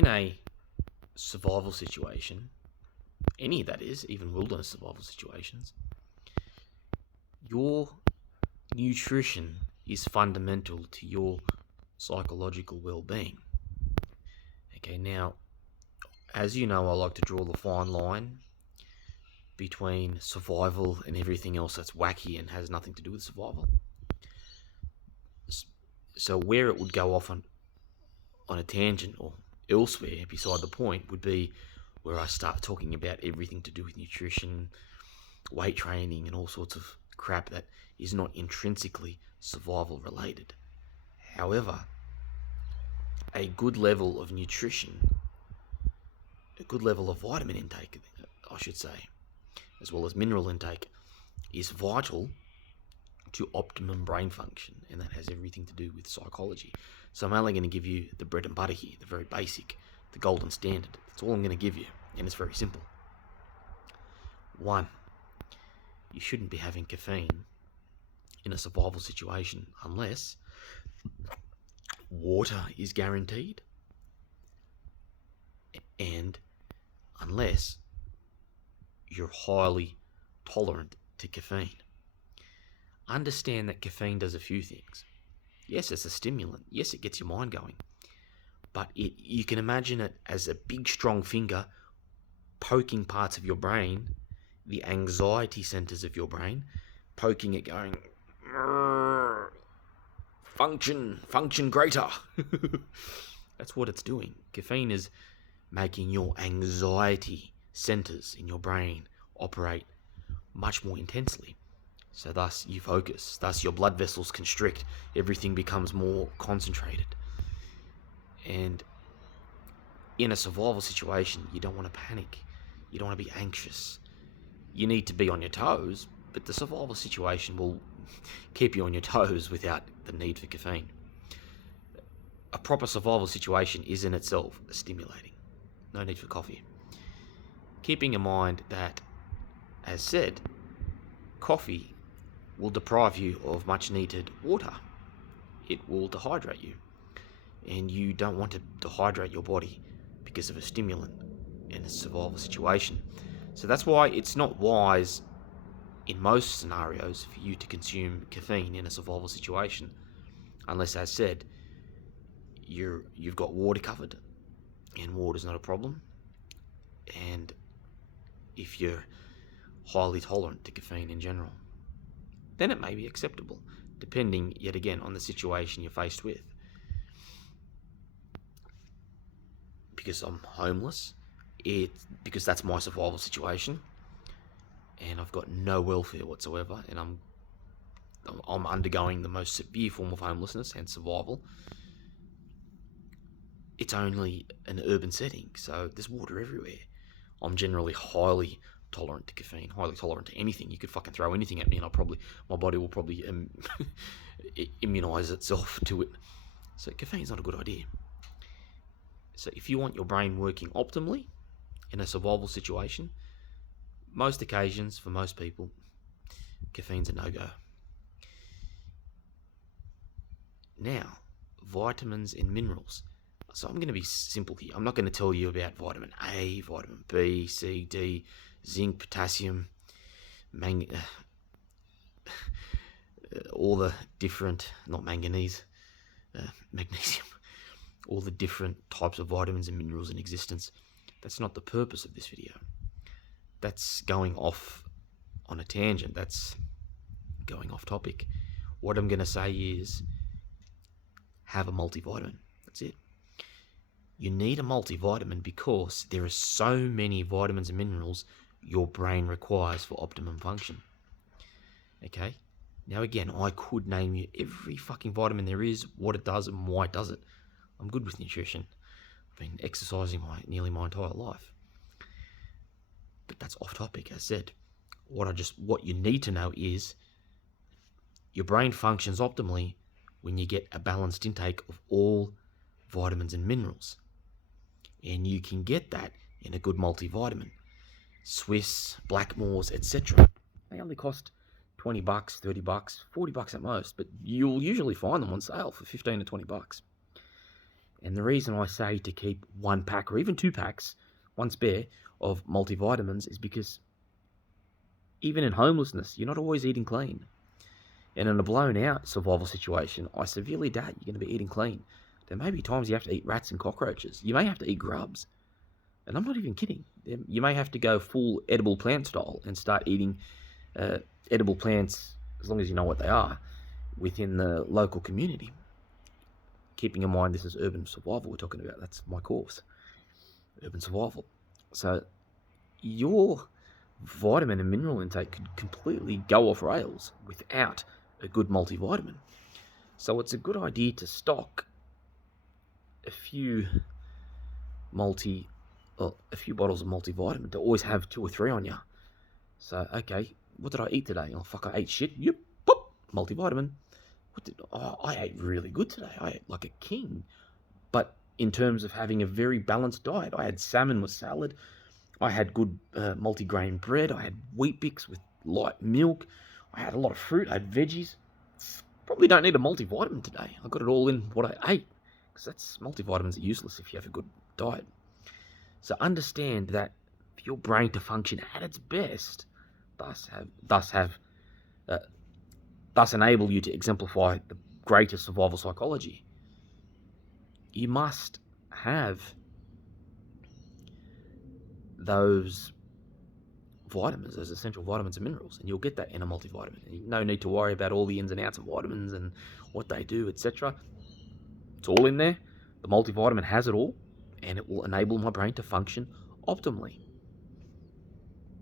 in a survival situation, any that is, even wilderness survival situations, your nutrition is fundamental to your psychological well-being. Okay, now, as you know, I like to draw the fine line between survival and everything else that's wacky and has nothing to do with survival. So where it would go off on a tangent or elsewhere beside the point would be where I start talking about everything to do with nutrition, weight training, and all sorts of crap that is not intrinsically survival related. However, a good level of nutrition, a good level of vitamin intake, I should say, as well as mineral intake, is vital to optimum brain function, and that has everything to do with psychology. So I'm only going to give you the bread and butter here, the very basic, the golden standard. That's all I'm going to give you, and it's very simple. 1, you shouldn't be having caffeine in a survival situation unless water is guaranteed and unless you're highly tolerant to caffeine. Understand that caffeine does a few things. Yes, it's a stimulant. Yes, it gets your mind going. But you can imagine it as a big, strong finger poking parts of your brain, the anxiety centers of your brain, poking it, going, function greater. That's what it's doing. Caffeine is making your anxiety centers in your brain operate much more intensely. So thus you focus, thus your blood vessels constrict, everything becomes more concentrated. And in a survival situation, you don't want to panic. You don't want to be anxious. You need to be on your toes, but the survival situation will keep you on your toes without the need for caffeine. A proper survival situation is in itself stimulating. No need for coffee. Keeping in mind that, as said, coffee will deprive you of much needed water. It will dehydrate you. And you don't want to dehydrate your body because of a stimulant in a survival situation. So that's why it's not wise in most scenarios for you to consume caffeine in a survival situation, unless, as said, you've got water covered, and water's not a problem. And if you're highly tolerant to caffeine in general, then it may be acceptable, depending, yet again, on the situation you're faced with. Because I'm homeless, because that's my survival situation, and I've got no welfare whatsoever, and I'm undergoing the most severe form of homelessness and survival. It's only an urban setting, so there's water everywhere. I'm generally highly tolerant to caffeine, highly tolerant to anything. You could fucking throw anything at me, and my body will probably immunize itself to it. So caffeine's not a good idea. So if you want your brain working optimally in a survival situation, most occasions, for most people, caffeine's a no-go. Now, vitamins and minerals. So I'm going to be simple here. I'm not going to tell you about vitamin A, vitamin B, C, D, zinc, potassium, all the different, not manganese, magnesium, all the different types of vitamins and minerals in existence. That's not the purpose of this video. That's going off on a tangent. That's going off topic. What I'm going to say is have a multivitamin. That's it. You need a multivitamin because there are so many vitamins and minerals your brain requires for optimum function. Okay? Now again, I could name you every fucking vitamin there is, what it does and why it does it. I'm good with nutrition. I've been exercising nearly my entire life. But that's off topic, as said. What you need to know is your brain functions optimally when you get a balanced intake of all vitamins and minerals. And you can get that in a good multivitamin. Swiss, Blackmores, etc. They only cost $20, $30, $40 at most, but you'll usually find them on sale for $15 to $20. And the reason I say to keep 1 pack or even 2 packs, 1 spare, of multivitamins is because even in homelessness, you're not always eating clean. And in a blown out survival situation, I severely doubt you're going to be eating clean. There may be times you have to eat rats and cockroaches. You may have to eat grubs. And I'm not even kidding. You may have to go full edible plant style and start eating edible plants, as long as you know what they are, within the local community. Keeping in mind this is urban survival we're talking about. That's my course, urban survival. So your vitamin and mineral intake could completely go off rails without a good multivitamin. So it's a good idea to stock a few bottles of multivitamin, to always have 2 or 3 on you. So, okay, what did I eat today? Oh, fuck, I ate shit. Yep, boop, multivitamin. I ate really good today. I ate like a king. But in terms of having a very balanced diet, I had salmon with salad. I had good multigrain bread. I had Weet-Bix with light milk. I had a lot of fruit. I had veggies. Probably don't need a multivitamin today. I got it all in what I ate. Because multivitamins are useless if you have a good diet. So understand that for your brain to function at its best, thus enable you to exemplify the greatest survival psychology, you must have those vitamins, those essential vitamins and minerals, and you'll get that in a multivitamin. No need to worry about all the ins and outs of vitamins and what they do, etc. It's all in there. The multivitamin has it all, and it will enable my brain to function optimally.